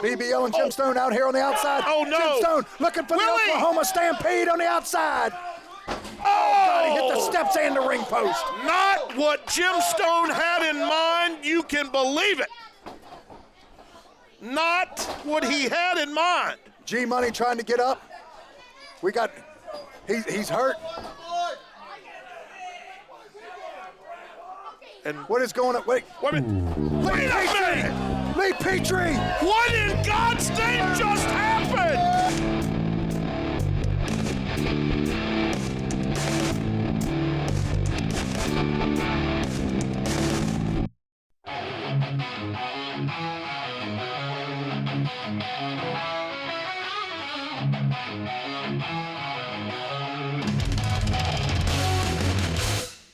BBO and Jim Stone out here on the outside. Oh, no. Jim Stone looking for the Oklahoma Stampede on the outside. Oh, God, he hit the steps and the ring post. Not what Jim Stone had in mind. You can believe it. Not what he had in mind. G-Money trying to get up. He's hurt. And what is going on? Wait a minute. Lee Petrie. What in God's name just happened?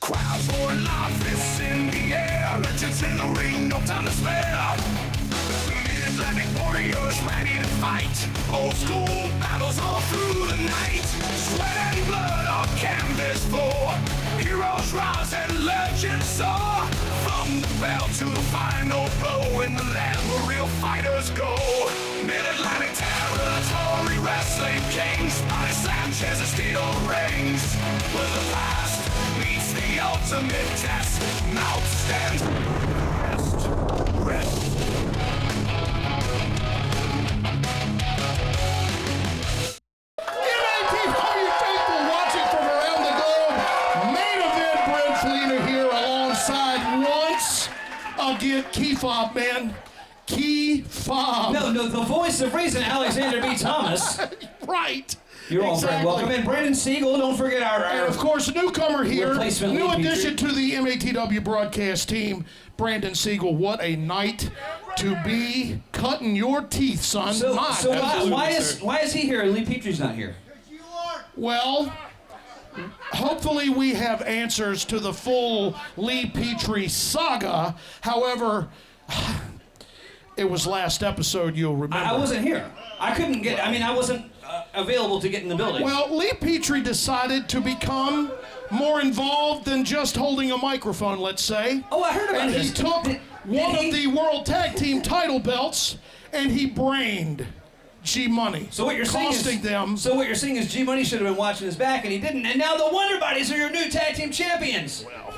Crowds for life is in the air. Legends in the ring, no time to spare. Mid-Atlantic warriors ready to fight. Old school battles all through the night. Sweat and blood on canvas floor. Heroes rise and legends soar. From the bell to the final blow in the land where real fighters go. Mid-Atlantic territory wrestling kings. Body Sanchez and steel rings. Where the past meets the ultimate test. Now stand rest. MATW faithful watching from around the globe. Main event, Brent Fleener here alongside once again Key Fob, man. Key Fob. No, the voice of reason, Alexander B. Thomas. Right. You're all very welcome. And Brandon Siegel, don't forget our and of course, newcomer here, new addition to the MATW broadcast team, Brandon Siegel. What a night to be cutting your teeth, son. So why is he here and Lee Petrie's not here? Well, hopefully we have answers to the full Lee Petrie saga. However, it was last episode, you'll remember. I wasn't here. I wasn't available to get in the building. Well, Lee Petrie decided to become more involved than just holding a microphone, let's say. Oh, I heard about this. And he took one of the World Tag Team title belts and he brained G-Money. So what you're saying is G-Money should have been watching his back and he didn't. And now the Wonder Buddies are your new tag team champions. Well,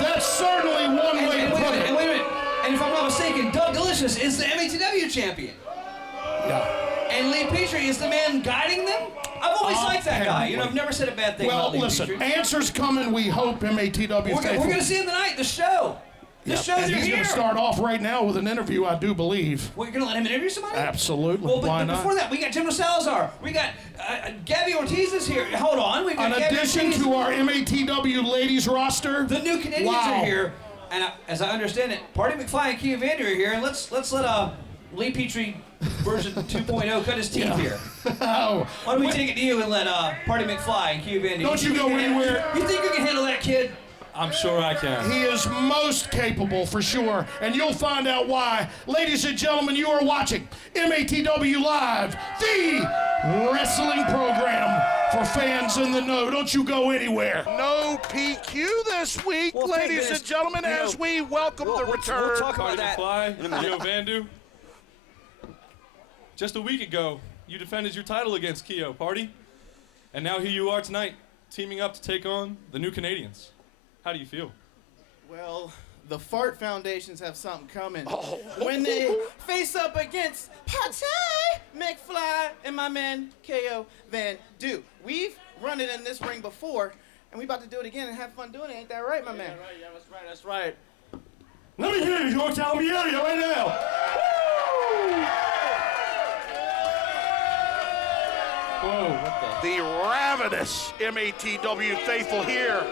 that's certainly one way to put it. And wait a minute. And if I'm not mistaken, Doug Delicious is the MATW champion. Yeah. And Lee Petrie is the man guiding them? I've always liked that guy. You know, I've never said a bad thing about Lee Petrie. Well, listen, answers coming, we hope, MATW faithful. We're going to see him tonight, the show. The show's and he's going to start off right now with an interview, I do believe. Well, you're going to let him interview somebody? Absolutely. Well, Why but not? before that, we got General Salazar. We got Gabby Ortiz is here. Hold on. We've got In addition to our MATW ladies roster. The new Canadians are here. And as I understand it, Party McFly and Kia Xander are here. And let's let Lee Petrie version 2.0 cut his teeth here. Oh. Why don't we take it to you and let Party McFly and Kia Xander. Don't you go anywhere. You think you can handle that, kid? I'm sure I can. He is most capable, for sure, and you'll find out why. Ladies and gentlemen, you are watching MATW Live, the wrestling program for fans in the know. Don't you go anywhere. No PQ this week, ladies and gentlemen, as we welcome the return. We'll talk about that. McFly and Keo Vandu. Just a week ago, you defended your title against Keo, Party. And now here you are tonight, teaming up to take on the new Canadians. How do you feel? Well, the Fart Foundations have something coming. When they face up against Party McFly and my man K.O. Van Do. We've run it in this ring before, and we about to do it again and have fun doing it. Ain't that right, my man? Yeah, that's right. Let me hear you, Yorktown. We out of here right now. Whoa, the ravenous MATW faithful here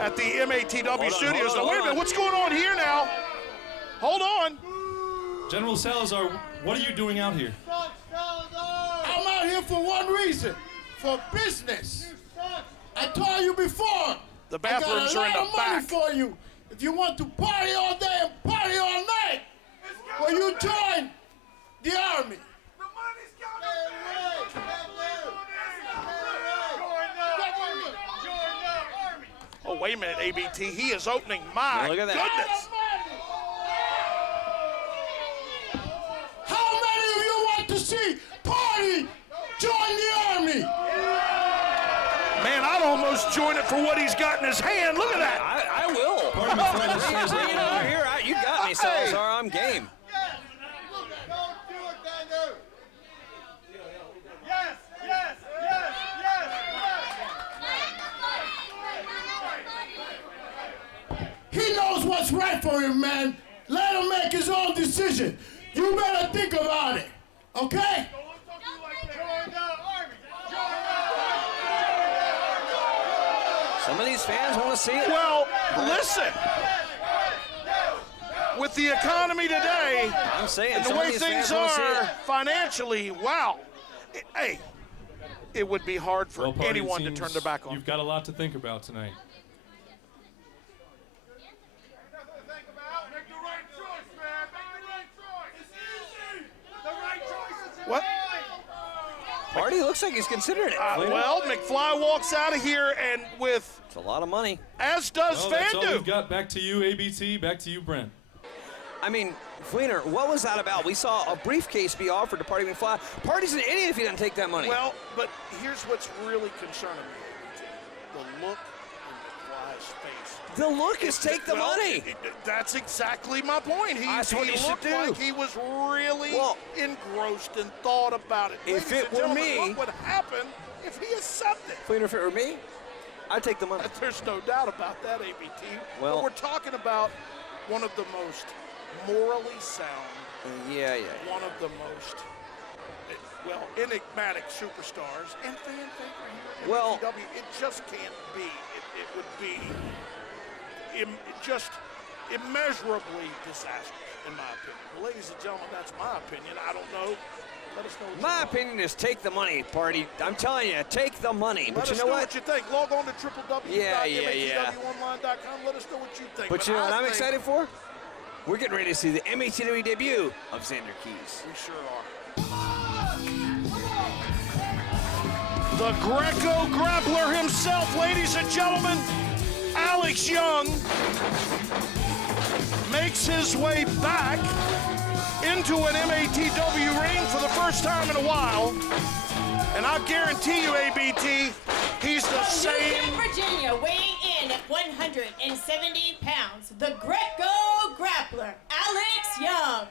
at the MATW studios. Now, wait a minute, what's going on here now? Hold on. General Salazar, what are you doing out here? I'm out here for one reason, for business. I told you before. The bathrooms are in the back. I got a lot of money for you. If you want to party all day and party all night, well, you join the army. Oh, wait a minute, ABT. He is opening. My look at that. goodness. How see Party join the army. Man, I'd almost join it for what he's got in his hand. Look at that. I will. You got me, Salazar. I'm game. He knows what's right for him, man. Let him make his own decision. You better think about it, okay? Some of these fans want to see it. Well, listen. With the economy today, I'm saying, and the way things are financially, wow. Hey, it would be hard for Party, anyone to turn their back on. You've got a lot to think about tonight. What? Party looks like he's considering it. Well, McFly walks out of here and with... It's a lot of money. As does That's all Vandu. we've got. Back to you, ABT. Back to you, Brent. I mean, Fleener, what was that about? We saw a briefcase be offered to Party McFly. Party's an idiot if he doesn't take that money. Well, but here's what's really concerning me. The look in McFly's face. The look is take the money. That's exactly my point. That's what he should looked do. like he was really engrossed and thought about it. If Ladies it and were gentlemen, me- what would happen if he accepted? Fleener, if it were me, I'd take the money. There's no doubt about that, ABT. Well- but we're talking about one of the most morally sound, one of the most, enigmatic superstars and fan favorite here at MATW. It just can't be. It would be just immeasurably disastrous, in my opinion. Well, ladies and gentlemen, that's my opinion. I don't know. Let us know what My opinion is take the money, Party. I'm telling you, take the money. But Let you us know know what? what you think. Log on to www.matwonline.com. Let us know what you think. But you know what I'm excited for? We're getting ready to see the MATW debut of Xander Keys. We sure are. The Greco grappler himself, ladies and gentlemen, Alex Young, makes his way back into an MATW ring for the first time in a while. And I guarantee you, ABT, he's the same. From Virginia, weighing in at 170 pounds, the Greco grappler, Alex Young.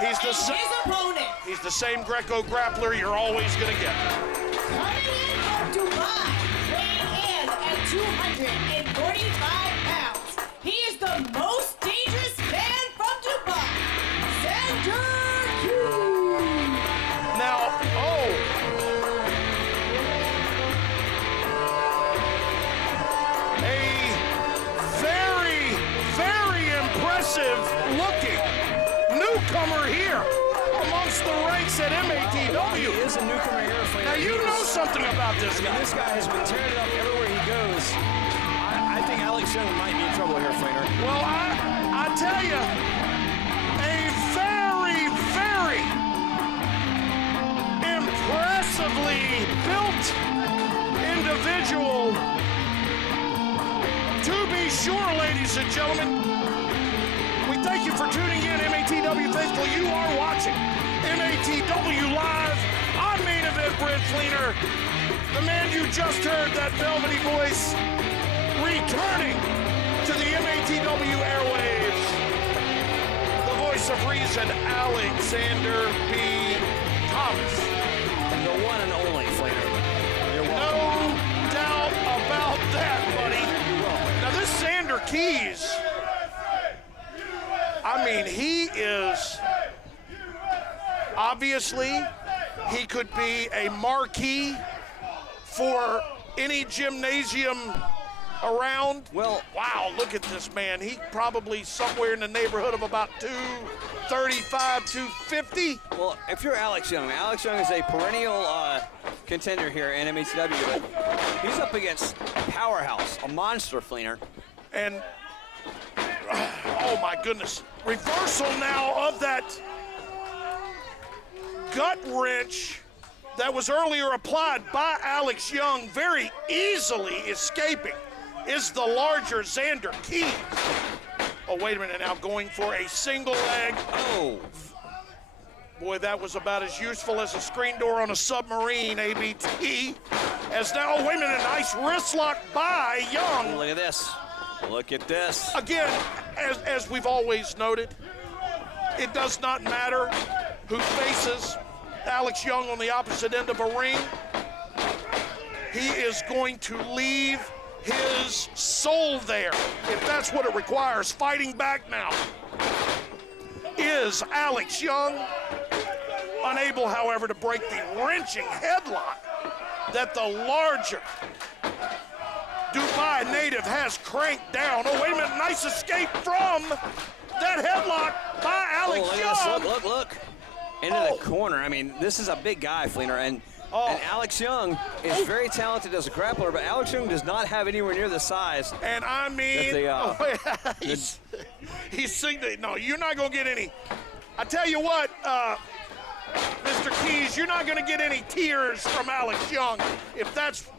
He's the his opponent. He's the same Greco grappler you're always going to get. Coming in from Dubai, weighing in at 245 pounds. He is the most dangerous man from Dubai, Xander Keys. Now, a very, very impressive looking newcomer here amongst the ranks at MATW. He is a newcomer here. Now, you know something about this guy. This guy has been tearing it up everywhere he goes. I think Alex Young might be in trouble here, Fleener. Well, I tell you, a very, very impressively built individual. To be sure, ladies and gentlemen, we thank you for tuning in, MATW faithful. You are watching MATW Live. I'm Main Event Brent Fleener. The man you just heard, that velvety voice, returning to the MATW airwaves. The voice of reason, Alexander B. Thomas. The one and only, Fleener. No doubt about that, buddy. Now this Xander Keys, I mean, he is, obviously, he could be a marquee for any gymnasium around. Well, wow, look at this man. He probably somewhere in the neighborhood of about 235, 250. Well, if you're Alex Young is a perennial contender here in MATW, but he's up against a powerhouse, a monster, Fleener. And, oh my goodness, reversal now of that gut wrench that was earlier applied by Alex Young, very easily escaping, is the larger Xander Keys. Oh, wait a minute now, going for a single leg. Oh. Boy, that was about as useful as a screen door on a submarine, ABT. As now, wait a minute, nice wrist lock by Young. Look at this. Look at this. Again, as we've always noted, it does not matter who faces Alex Young on the opposite end of a ring. He is going to leave his soul there, if that's what it requires. Fighting back now is Alex Young. Unable, however, to break the wrenching headlock that the larger Dubai native has cranked down. Oh, wait a minute, nice escape from that headlock by Alex Young. Look. Into the corner. I mean, this is a big guy, Fleener, and Alex Young is very talented as a grappler, but Alex Young does not have anywhere near the size. And I mean, he's signaling. No, you're not going to get any. I tell you what, Mr. Keys, you're not going to get any tears from Alex Young if that's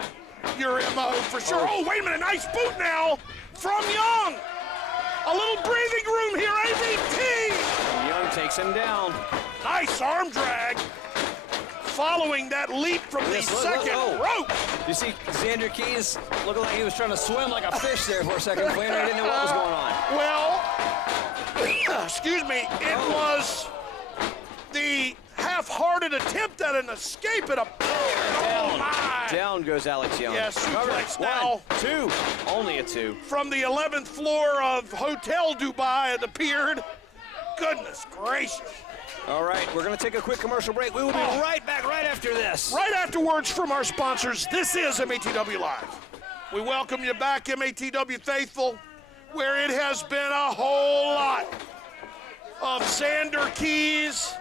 your MO for sure. Oh, wait a minute, nice boot now from Young. A little breathing room here, ABT. Young takes him down. Nice arm drag. Following that leap from the second rope. You see Xander Keys looking like he was trying to swim like a fish there for a second. Fleener, I didn't know what was going on. Well, excuse me, it was the half-hearted attempt at an escape at a Down goes Alex Young. Yes, suplex now. 1, 2, only a 2. From the 11th floor of Hotel Dubai, it appeared. Goodness gracious. All right, we're going to take a quick commercial break. We will be right back right after this. Right afterwards from our sponsors, this is MATW Live. We welcome you back, MATW faithful, where it has been a whole lot of Xander Keys.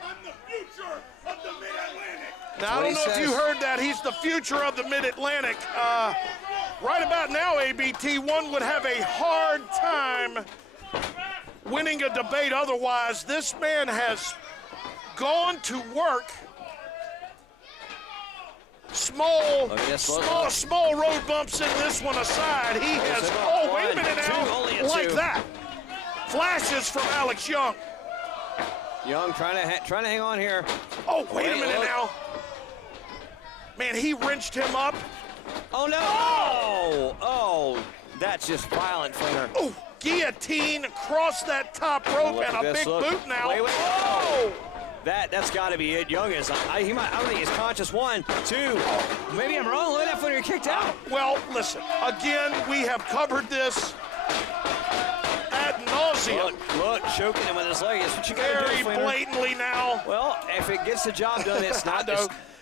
Now, I don't know if you heard that. He's the future of the Mid-Atlantic. Right about now, ABT, one would have a hard time winning a debate otherwise. This man has gone to work. Small road bumps in this one aside. He has, oh, wait a minute now, like that. Flashes from Alex Young. Young trying to hang on here. Oh, wait a minute now. Man, he wrenched him up. Oh, no. Oh, that's just violent, Fleener. Oh, guillotine across that top rope and a big boot now. Wait. Oh! That's got to be it. Young is, I don't think he's conscious. 1, 2. Maybe I'm wrong. Look at that Fleener kicked out. Well, listen, again, we have covered this ad nauseum. Look, choking him with his leg. That's what you got to do, Very blatantly now. Well, if it gets the job done, it's not.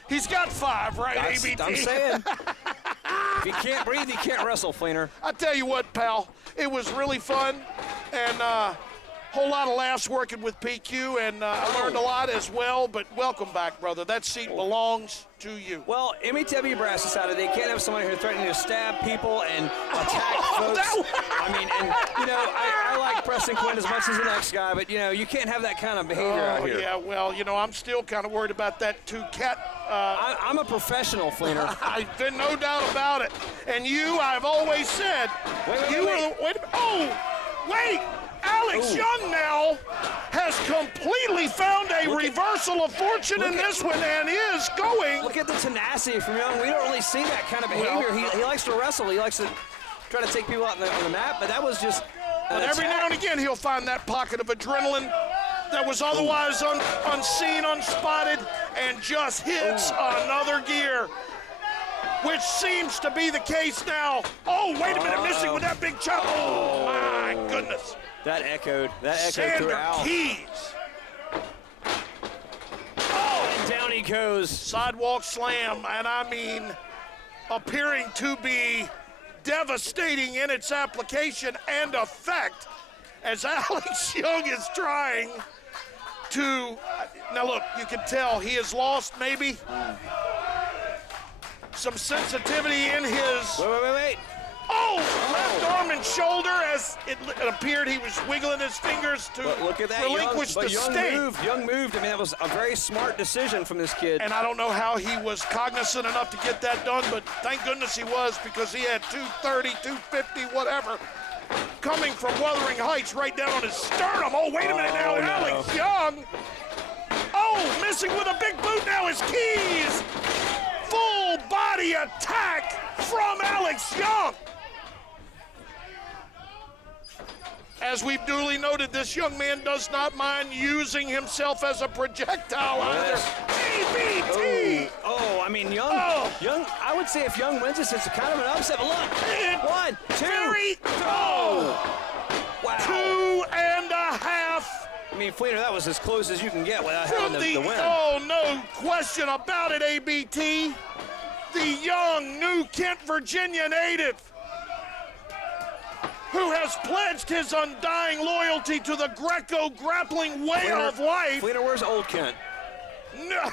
He's got 5, right, ABT? I'm saying. If you can't breathe, you can't wrestle, Fleener. I tell you what, pal, it was really fun, and whole lot of laughs working with PQ, and I learned a lot as well, but welcome back, brother. That seat belongs to you. Well, MATW brass decided they can't have somebody who's threatening to stab people and attack folks. I mean, and, I like Preston Quinn as much as the next guy, but, you can't have that kind of behavior out here. Yeah, well, I'm still kind of worried about that two-cat. I'm a professional, Fleener. I've been no doubt about it. And I've always said, wait. Alex Young now has completely found a reversal of fortune in this one and is going. Look at the tenacity from Young. We don't really see that kind of behavior. He likes to wrestle. He likes to try to take people out on the mat, but that was just But every now and again, he'll find that pocket of adrenaline that was otherwise unseen, unspotted, and just hits another gear, which seems to be the case now. Oh, wait a minute, missing with that big chop. Oh, my goodness. That echoed Xander throughout. Keys. Oh, and down he goes. Sidewalk slam, and I mean, appearing to be devastating in its application and effect as Alex Young is trying to, now look, you can tell he has lost maybe some sensitivity in his. Wait. Oh, left arm and shoulder as it appeared he was wiggling his fingers to relinquish the stake. Young moved. I mean, that was a very smart decision from this kid. And I don't know how he was cognizant enough to get that done, but thank goodness he was, because he had 230, 250, whatever, coming from Wuthering Heights right down on his sternum. Oh, wait a minute now, Alex Young. Oh, Oh, missing with a big boot now is Keys. Full body attack from Alex Young. As we've duly noted, this young man does not mind using himself as a projectile either. ABT! Oh, I mean, Young, I would say if Young wins this, it's kind of an upset. But look, 1, 2, wow. 2.5. I mean, Fleener, that was as close as you can get without having the win. Oh, no question about it, ABT. The young New Kent, Virginia native who has pledged his undying loyalty to the Greco grappling way of life. Fleener, where's Old Kent? No.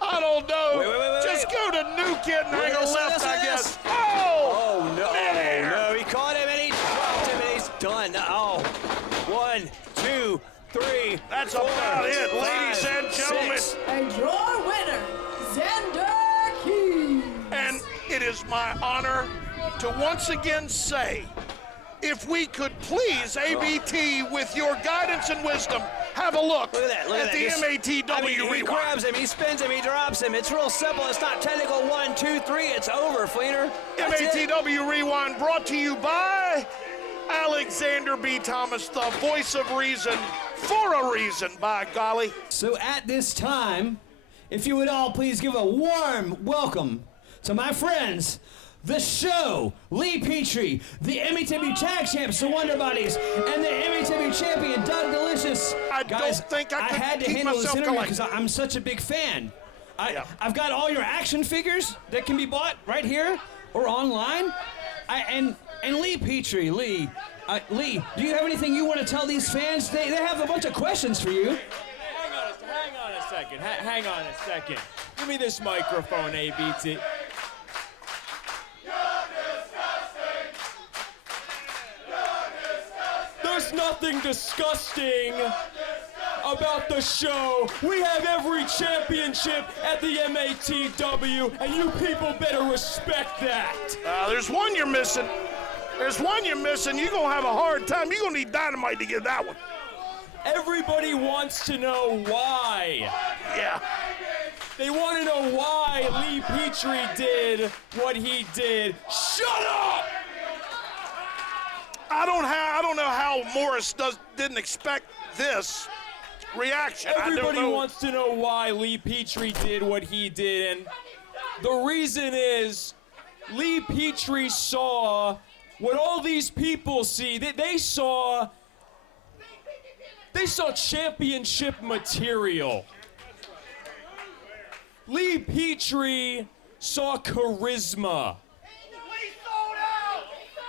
I don't know. Wait. Just go to New Kent and hang a left, I guess. Oh, no, he caught him and he dropped him and he's done. Oh, 1, 2, 3. That's 4, about it, 5, ladies and gentlemen. 6. And your winner, Xander Keys. And it is my honor to once again say, if we could please, ABT, with your guidance and wisdom, have a look at the MATW He grabs him, he spins him, he drops him. It's real simple. It's not technical. 1, 2, 3. It's over, Fleener. MATW Rewind brought to you by Alexander B. Thomas, the voice of reason, for a reason, by golly. So at this time, if you would all please give a warm welcome to my friends, the show, Lee Petrie, the MATW Tag Champs, the Wonder Buddies, and the MATW Champion, Doug Delicious. Guys, don't think I could had to keep handle this myself interview going. because I'm such a big fan. I've got all your action figures that can be bought right here or online. And Lee Petrie, Lee, do you have anything you want to tell these fans? They have a bunch of questions for you. Hang on a second. Give me this microphone, ABT. There's nothing disgusting about the show. We have every championship at the MATW, and you people better respect that. There's one you're missing. You're gonna have a hard time. You're gonna need dynamite to get that one. Everybody wants to know why. Yeah. They want to know why Lee Petrie did what he did. Shut up! I don't know how Morris didn't expect this reaction. Everybody wants to know why Lee Petrie did what he did, and the reason is Lee Petrie saw what all these people see. They saw championship material. Lee Petrie saw charisma.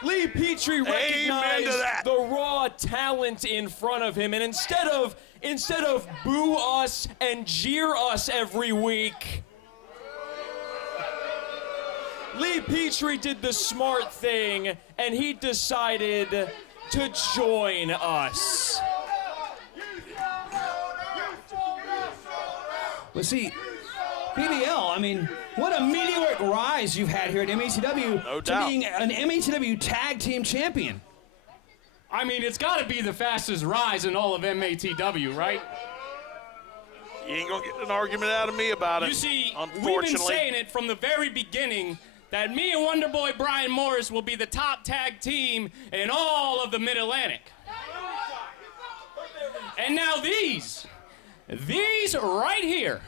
Lee Petrie recognized the raw talent in front of him, and instead of boo us and jeer us every week, Lee Petrie did the smart thing, and he decided to join us. Well, see, BBL, I mean, what a meteoric rise you've had here at MATW to being an MATW Tag Team Champion. I mean, it's got to be the fastest rise in all of MATW, right? You ain't gonna get an argument out of me about it. You see, unfortunately, we've been saying it from the very beginning that me and Wonderboy Brian Morris will be the top tag team in all of the Mid-Atlantic. And now these right here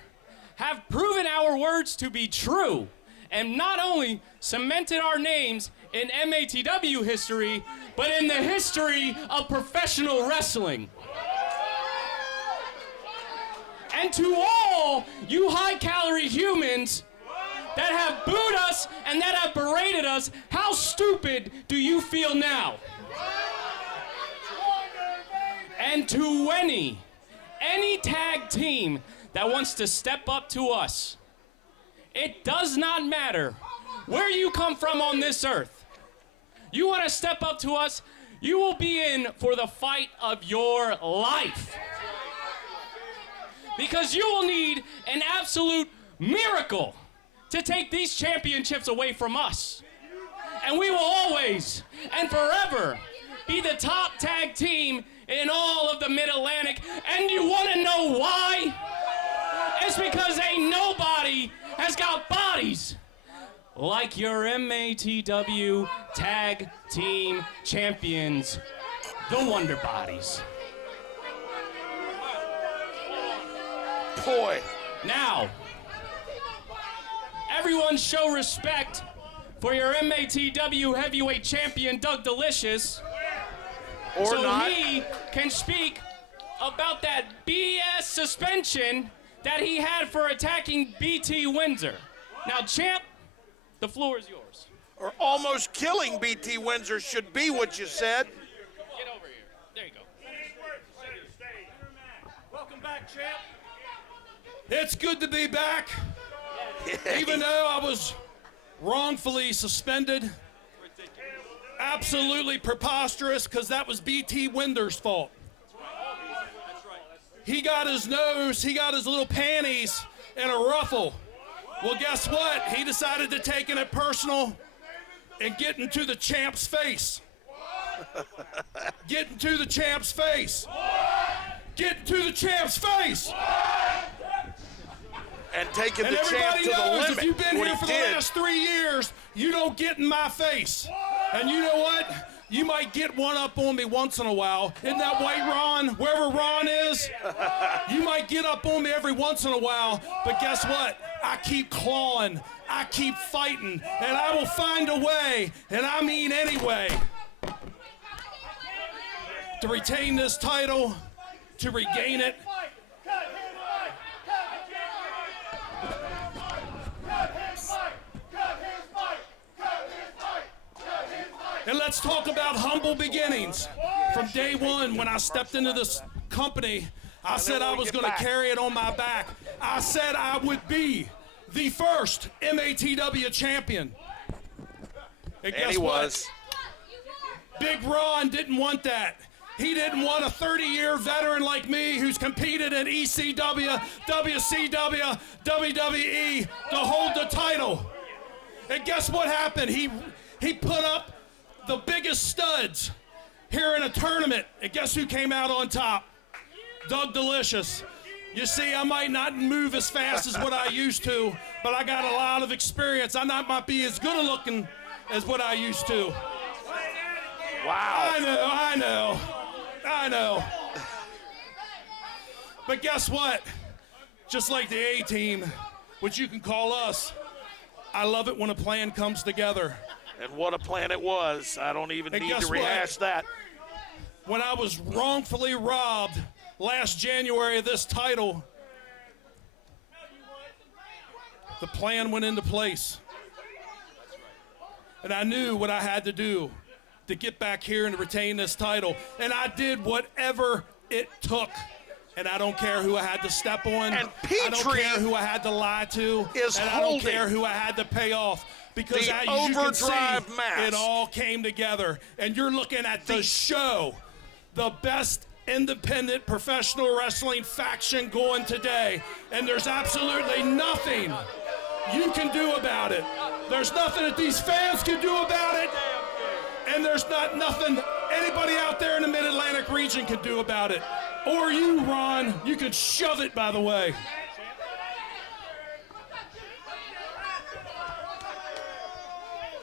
have proven our words to be true and not only cemented our names in MATW history, but in the history of professional wrestling. And to all you high-calorie humans that have booed us and that have berated us, how stupid do you feel now? And to any tag team that wants to step up to us, it does not matter where you come from on this earth. You want to step up to us, you will be in for the fight of your life. Because you will need an absolute miracle to take these championships away from us. And we will always and forever be the top tag team in all of the Mid-Atlantic. And you want to know why? It's because ain't nobody has got bodies like your MATW Tag Team Champions, the Wonder Bodies. Boy. Now, everyone show respect for your MATW Heavyweight Champion, Doug Delicious. Or so not. he can speak about that BS suspension that he had for attacking BT Windsor. Now, champ, the floor is yours. Or almost killing BT Windsor should be what you said. Get over here. There you go. Welcome back, champ. It's good to be back. Even though I was wrongfully suspended. Absolutely preposterous, because that was BT Windsor's fault. He got his nose, he got his little panties in a ruffle. Well, guess what? He decided to take it personal and get into the champ's face. Get into the champ's face. Get into the champ's face. And taking And the champ everybody to the knows limit. if you've been what here he for the did. last 3 years, you don't get in my face. And you know what? You might get one up on me once in a while. Isn't that White Ron? Wherever Ron is, you might get up on me every once in a while. But guess what? I keep clawing. I keep fighting. And I will find a way, and I mean any way, to retain this title, to regain it. And let's talk about humble beginnings. From day one, when I stepped into this company, I said I was going to carry it on my back. I said I would be the first MATW champion. And guess he what? was. Big Ron didn't want that. He didn't want a 30-year veteran like me who's competed in ECW, WCW, WWE to hold the title. And guess what happened? He put up the biggest studs here in a tournament. And guess who came out on top? Doug Delicious. You see, I might not move as fast as what I used to, but I got a lot of experience. I might be as good looking as what I used to. Wow. I know. But guess what? Just like the A-team, which you can call us, I love it when a plan comes together. And what a plan it was. I don't even need to rehash that. When I was wrongfully robbed last January of this title, the plan went into place. And I knew what I had to do to get back here and to retain this title. And I did whatever it took. And I don't care who I had to step on. And I don't care who I had to lie to. And I don't care who I had to pay off. Because as you can see, it all came together. And you're looking at the show, the best independent professional wrestling faction going today. And there's absolutely nothing you can do about it. There's nothing that these fans can do about it. And there's nothing anybody out there in the Mid-Atlantic region can do about it. Or you, Ron, you can shove it, by the way.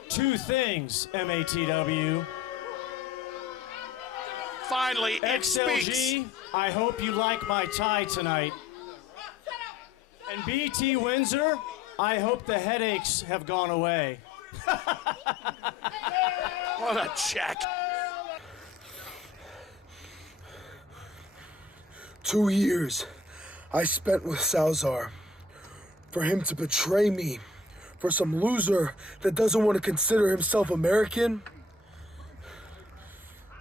Two things, MATW. Finally, it XLG, speaks. I hope you like my tie tonight. And BT Windsor, I hope the headaches have gone away. What a check. 2 years I spent with Salazar. For him to betray me, for some loser that doesn't want to consider himself American.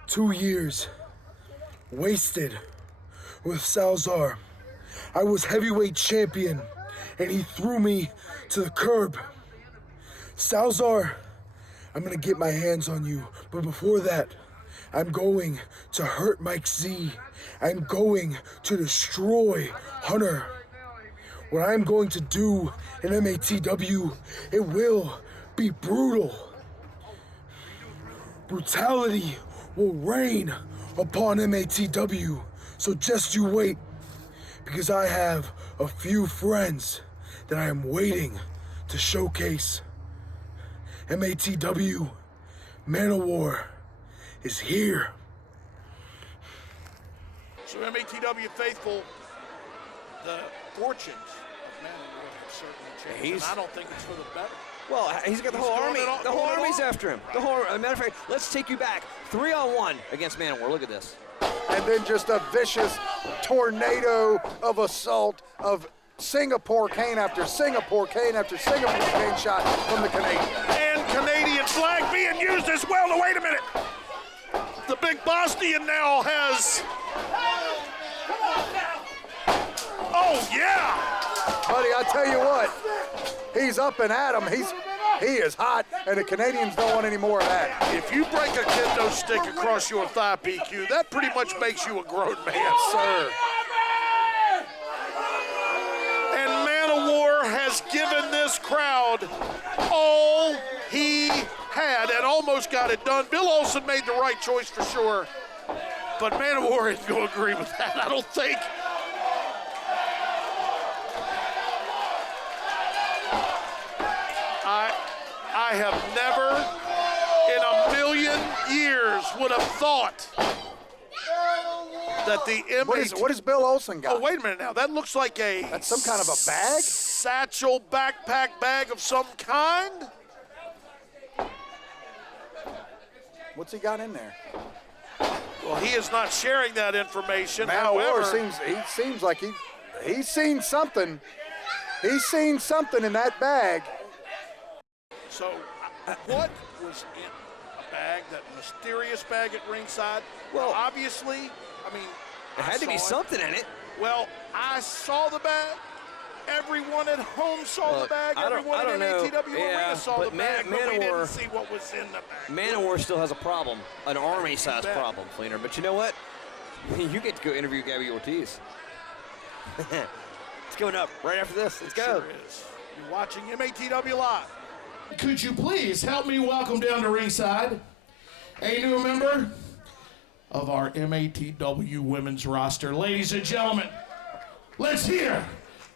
2 years wasted with Salazar. I was heavyweight champion and he threw me to the curb. Salazar, I'm gonna get my hands on you, but before that, I'm going to hurt Mike Z. I'm going to destroy Hunter. What I'm going to do in MATW, it will be brutal. Brutality will reign upon MATW, so just you wait, because I have a few friends that I am waiting to showcase. MATW, Man of War, is here. So MATW faithful, the fortunes of Man of War have certainly changed, and I don't think it's for the better. Well, he's got the whole army. The whole army's after him. The whole. As a matter of fact, let's take you back 3-on-1 against Man of War. Look at this. And then just a vicious tornado of assault of Singapore cane after Singapore cane after Singapore cane shot from the Canadian. And Canadian flag being used as well. Now, wait a minute. The big Bosnian now has. Oh, yeah. Buddy, I tell you what, he's up and at him. He is hot, and the Canadians don't want any more of that. If you break a kendo stick across your thigh, PQ, that pretty much makes you a grown man, sir. And Man of War has given this crowd all he had and almost got it done. Bill Olsen made the right choice for sure, but Man of War isn't going to agree with that, I don't think. I have never in a million years would have thought that the What is Bill Olsen got? Oh, wait a minute now. That looks like That's some kind of a bag? Satchel backpack bag of some kind? What's he got in there? Well, he is not sharing that information. Man of War However, seems like he's seen something. He's seen something in that bag. So, what was in a bag, that mysterious bag at ringside? Well, obviously, I mean, there had to be something in it. Well, I saw the bag. Everyone at home saw the bag. Everyone in MATW arena saw the bag, but we didn't see what was in the bag. Man of War still has a problem, an army-sized problem, Fleener. But you know what? You get to go interview Gabby Ortiz. It's going up right after this. Let's go. Sure is. You're watching MATW Live. Could you please help me welcome down to ringside a new member of our MATW women's roster. Ladies and gentlemen, let's hear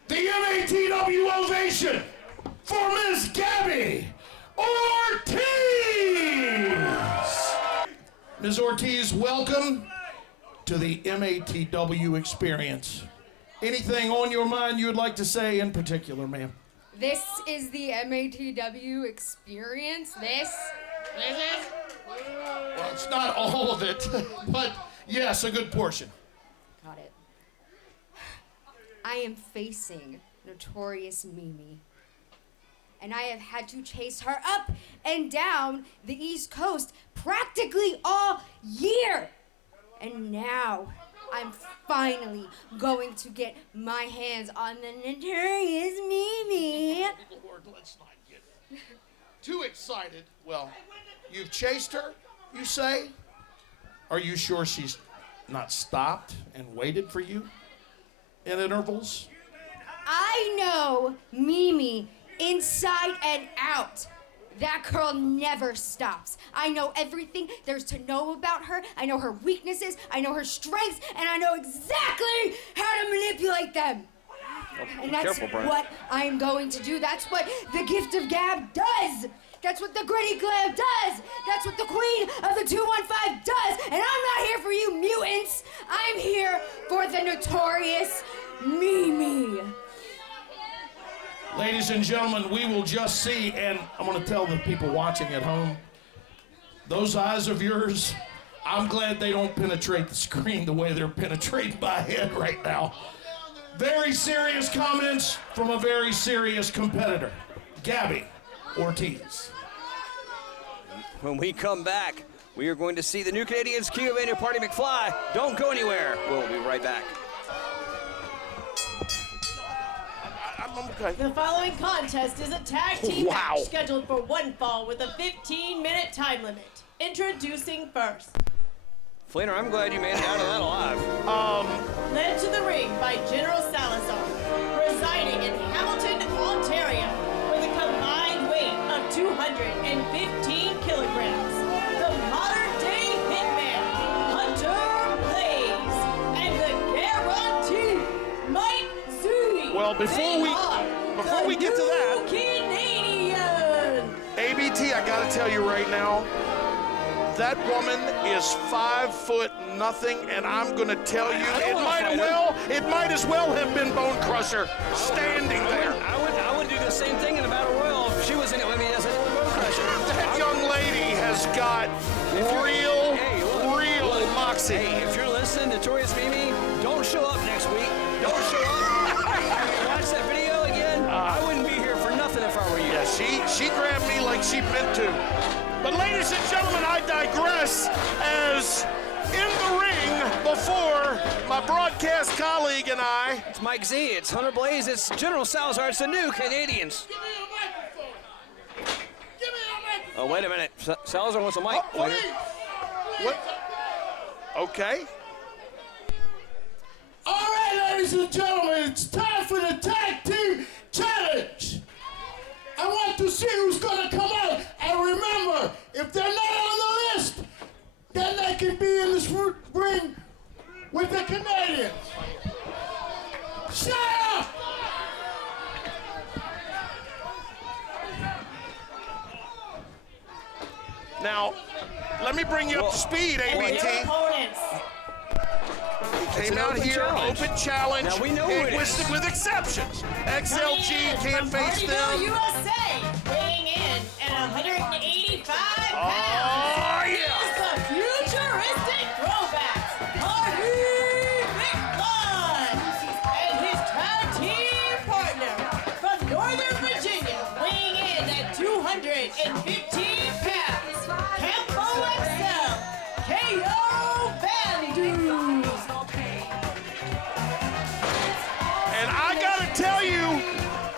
the MATW ovation for Miss Gabby Ortiz. Ms. Ortiz, welcome to the MATW experience. Anything on your mind you would like to say in particular, ma'am? This is the MATW experience. This is? Well, it's not all of it, but yes, a good portion. Got it. I am facing Notorious Mimi. And I have had to chase her up and down the East Coast practically all year. And now I'm finally going to get my hands on the Notorious Mimi. Lord, let's not get too excited. Well, you've chased her, you say? Are you sure she's not stopped and waited for you in intervals? I know Mimi inside and out. That girl never stops. I know everything there's to know about her. I know her weaknesses, I know her strengths, and I know exactly how to manipulate them. And that's what I'm going to do. That's what the gift of gab does. That's what the gritty glab does. That's what the queen of the 215 does. And I'm not here for you mutants. I'm here for the Notorious Mimi. Ladies and gentlemen, we will just see, and I'm going to tell the people watching at home, those eyes of yours, I'm glad they don't penetrate the screen the way they're penetrating my head right now. Very serious comments from a very serious competitor, Gabby Ortiz. When we come back, we are going to see the new Canadians, Q&A Party McFly. Don't go anywhere. We'll be right back. The following contest is a tag team match scheduled for one fall with a 15-minute time limit. Introducing first. Fleener, I'm glad you made it out of that alive. Led to the ring by General Salazar, residing in Hamilton, Ontario, with a combined weight of 215 kilograms. The modern-day hitman, Hunter Well, before we get to that, Canadian. ABT, I gotta tell you right now, that woman is 5'0", and I'm gonna tell you, it might as well have been Bone Crusher standing there. I would do the same thing in a battle royal if she was in it with me as a Bone Crusher. That young lady has got real moxie. Hey, if you're listening, Notorious Mimi, don't show up next week. Don't show up. Watch that video again. I wouldn't be here for nothing if I were you. Yeah, she grabbed me like she meant to. But ladies and gentlemen, I digress as in the ring before my broadcast colleague and I. It's Mike Z, it's Hunter Blaze, it's General Salazar, it's the new Canadians. Give me a microphone. Give me a microphone. Oh, wait a minute. Salazar wants a mic. What? Okay. All right, ladies and gentlemen, it's time for the tag team challenge. I want to see who's going to come out. And remember, if they're not on the list, then they can be in this ring with the Canadians. Shut up! Now, let me bring you up to speed, ABT. He came out here, open challenge, now we know who it is. with exceptions. XLG can't face them. USA, weighing in at 185 pounds. Oh, yeah. Here's the futuristic throwback, Party McFly, and his tag team partner from Northern Virginia, weighing in at 215 pounds, Campo XL, KO Bandu. And I gotta tell you,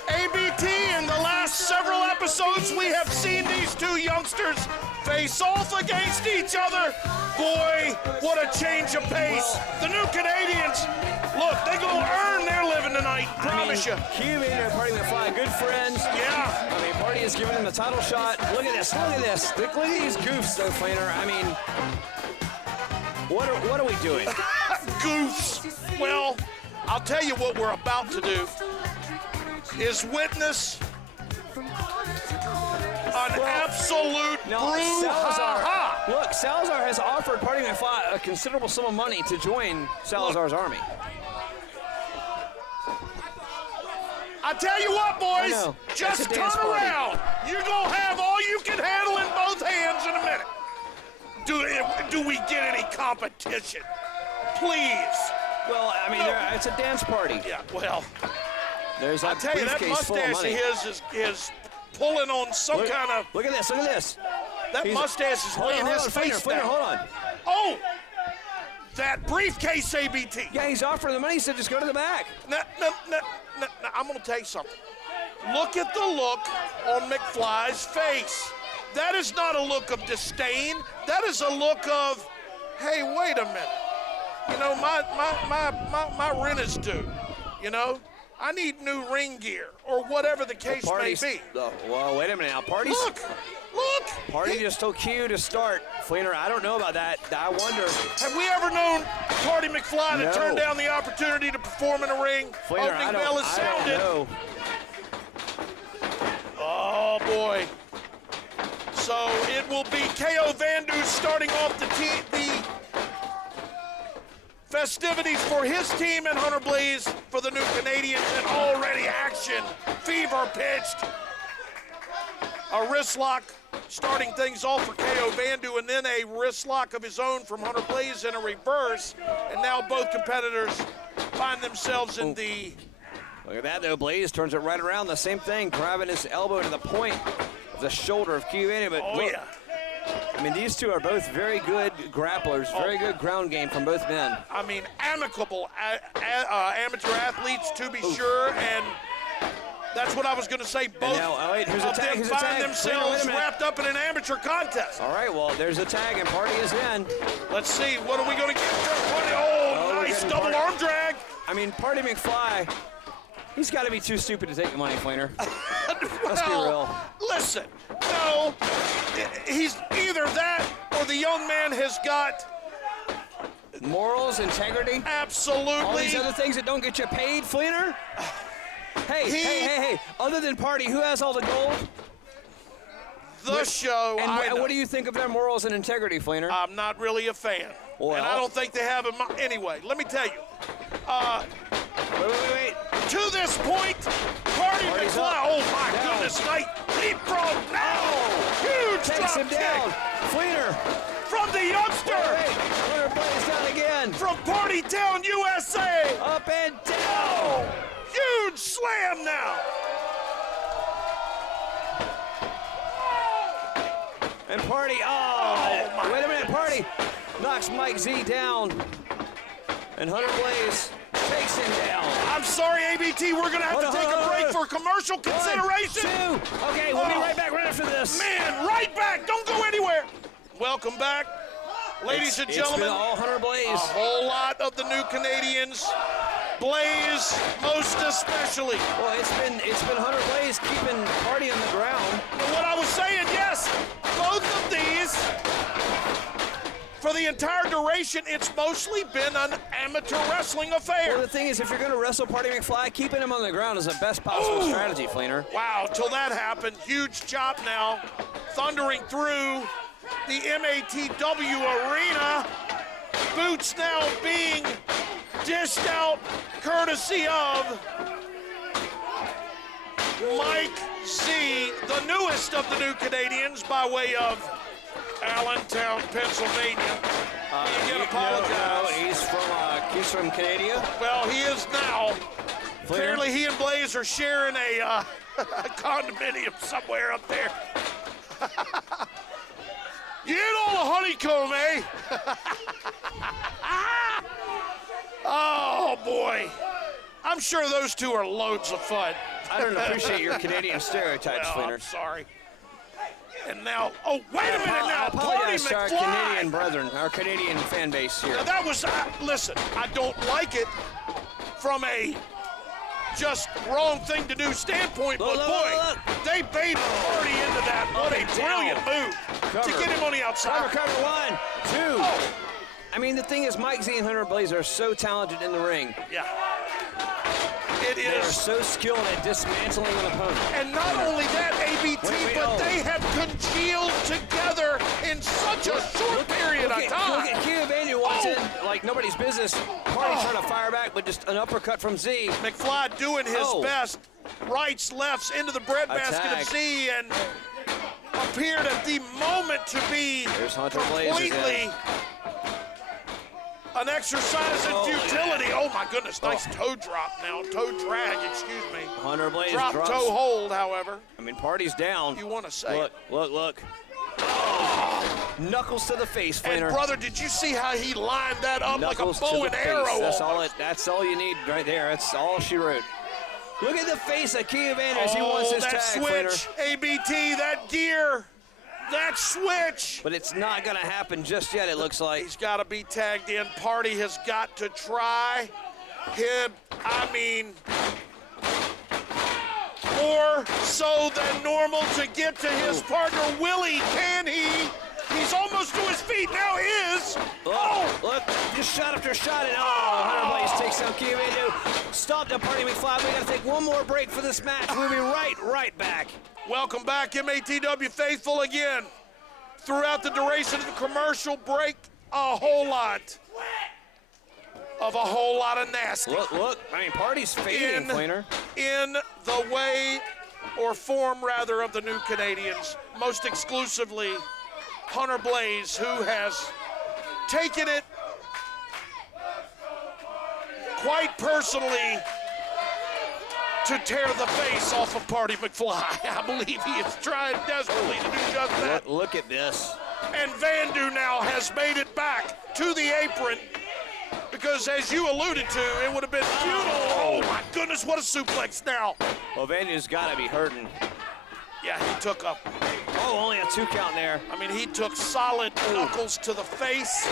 ABT, in the last several episodes, we have seen these two youngsters face off against each other. Boy, what a change of pace. The new Canadians, look, they gonna earn their living tonight, promise you. Cuban and Party McFly, good friends. Yeah. I mean, Party is giving him the title shot. Look at this, look at this. Look at these goofs, though, Flaner. I mean, what are we doing? Goofs. Well, I'll tell you what we're about to do is witness an absolute brouhaha. Look, Salazar has offered Party McFly a considerable sum of money to join Salazar's army. I tell you what, boys, just turn around. You're going to have all you can handle in both hands in a minute. Do we get any competition? Please. Well, I mean, it's a dance party. Yeah, well. There's that I tell you, that briefcase full of mustache money. of his is pulling on some kind of... Look at this, look at this. That mustache is laying his face down. Hold on. Oh! That briefcase, ABT. Yeah, he's offering the money. He said just go to the back. No, I'm going to tell you something. Look at the look on McFly's face. That is not a look of disdain. That is a look of, hey, wait a minute. You know, my rent is due. You know, I need new ring gear or whatever the case may be. Well, wait a minute now. Party's... Look! Party just told Q to start. Fleener, I don't know about that. I wonder. Have we ever known Party McFly to turn down the opportunity to perform in a ring? Fleener, Opening bell is sounded. I don't know. Oh, boy. So it will be KO Vandu starting off the festivities for his team and Hunter Blaze for the new Canadians, and already action, fever pitched. A wrist lock starting things off for KO Vandu, and then a wrist lock of his own from Hunter Blaze in a reverse, and now both competitors find themselves in the... Look at that, though. Blaze turns it right around. The same thing, grabbing his elbow to the point of the shoulder of Q Vandu. But look, I mean, these two are both very good grapplers, very good ground game from both men. I mean, amicable amateur athletes, to be sure, and that's what I was going to say. Both of them find themselves wrapped up in an amateur contest. All right, well, there's a tag, and Party is in. Let's see, what are we going to get? Oh, nice double arm drag. I mean, Party McFly, he's got to be too stupid to take the money, Fleener. Let's be real. Listen, no, he's either that or the young man has got morals, integrity. Absolutely. All these other things that don't get you paid, Fleener. Hey. Other than Party, who has all the gold? The show. And what do you think of their morals and integrity, Fleener? I'm not really a fan. Well, and I don't think they have anyway, let me tell you. Wait. To this point, Party McFly. Oh my goodness, leapfrog now. Huge Takes drop him kick. down. Fleener. From the youngster. Hunter Blaze down again. From Party Town, USA. Up and down. Oh, huge slam now. And Party, wait a minute, Party knocks Mike Z down. And Hunter Blaze takes him down. I'm sorry, ABT, we're going to have to take a break for commercial consideration. 1, 2. Okay, we'll be right back right after this. Man, right back. Don't go anywhere. Welcome back, ladies and gentlemen. It's been all Hunter Blaze. A whole lot of the new Canadians. Blaze, most especially. Well, it's been Hunter Blaze keeping Party on the ground. But what I was saying, yes, both of these, for the entire duration, it's mostly been an amateur wrestling affair. Well, the thing is, if you're going to wrestle Party McFly, keeping him on the ground is the best possible strategy, Fleener. Wow, till that happened, huge chop now, thundering through the MATW arena. Boots now being dished out courtesy of Mike Z, the newest of the new Canadians, by way of Allentown, Pennsylvania. He again apologized. He's from Canada. Well, he is now. Fleener? Apparently, he and Blaze are sharing a condominium somewhere up there. You ate all the honeycomb, eh? Oh, boy. I'm sure those two are loads of fun. I don't appreciate your Canadian stereotypes, Well, Fleener. I'm sorry. And now, wait a minute now, I Party apologize to our McFly. Canadian brethren, our Canadian fan base here. Now that was, listen, I don't like it from a just wrong thing to do standpoint, but boy, they baited Party into that. What a brilliant move to get him on the outside. Cover, 1, 2. I mean, the thing is, Mike Z and Hunter Blaze are so talented in the ring. Yeah. It They are is. so skilled at dismantling an opponent. And not only that, ABT, but they have congealed together in such a short period of time. Look at Q Vandu walks in like nobody's business. Party trying to fire back, but just an uppercut from Z. McFly doing his best. Rights, lefts, into the breadbasket of Z, and appeared at the moment to be completely an exercise in futility. Oh my goodness, nice toe drop now. Toe drag, excuse me. Hunter Blaze Drop drops. toe hold, however. I mean, Party's down. You want to say Look. Knuckles to the face, Fleener. And brother, did you see how he lined that up Knuckles like a bow to and the face. arrow? That's all you need right there. That's all she wrote. Look at the face of Kia Vander as he wants his that tag, switch, Fleener. ABT, that gear, that switch. But it's not going to happen just yet, it looks like. He's got to be tagged in. Party has got to try him, more so than normal to get to his partner. Willie, can he? He's almost to his feet. Now is. Look, just shot after shot, and Hunter Blaze takes down Kia Vandu. Stopped up Party McFly. We got to take one more break for this match. We'll be right back. Welcome back, MATW faithful again. Throughout the duration of the commercial break, a whole lot of nasty. Look, I mean, Party's fading, Fleener. In the way, or form rather, of the new Canadians, most exclusively Hunter Blaze, who has taken it quite personally to tear the face off of Party McFly. I believe he is trying desperately to do just that. Look at this. And Vandu now has made it back to the apron because, as you alluded to, it would have been futile. Oh my goodness, what a suplex now. Well, Vandu's got to be hurting. Yeah, he took a... only a 2 count there. I mean, he took solid knuckles to the face.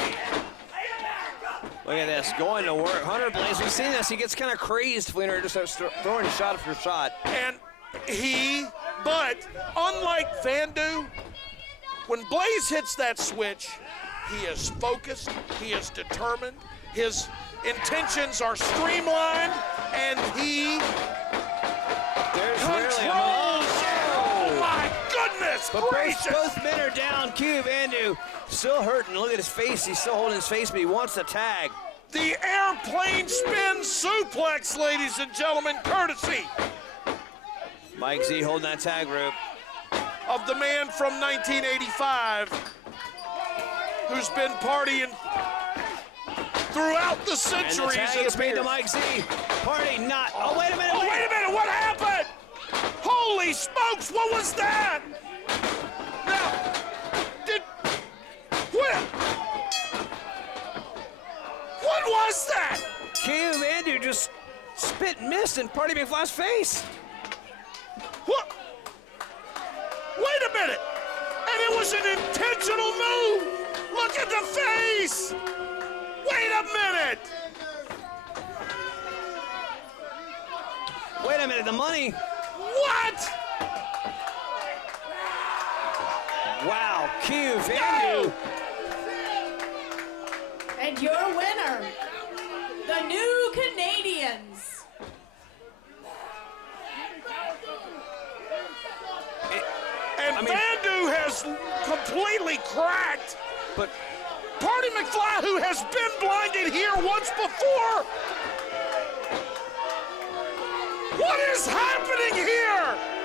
Look at this, going to work. Hunter Blaze, we've seen this. He gets kind of crazed, Fleener, just starts throwing shot after shot. And but unlike Vandu, when Blaze hits that switch, he is focused, he is determined, his intentions are streamlined, and he But gracious! both men are down. Q Vandu still hurting. Look at his face. He's still holding his face, but he wants the tag. The airplane spin suplex, ladies and gentlemen, courtesy Mike Z holding that tag rope. Of the man from 1985 who's been partying throughout the centuries. And the tag is made to Mike Z. Party not. Oh, wait a minute. Oh, wait a minute. What happened? Holy smokes, what was that? Now, what was that? Q Vandu just spit and missed in Party McFly's face. What? Wait a minute. And it was an intentional move. Look at the face. Wait a minute. Wait a minute, the money. What? Wow, Q Vandu. And your winner, the New Canadians. And Vandu has completely cracked. But Party McFly, who has been blinded here once before. What is happening here?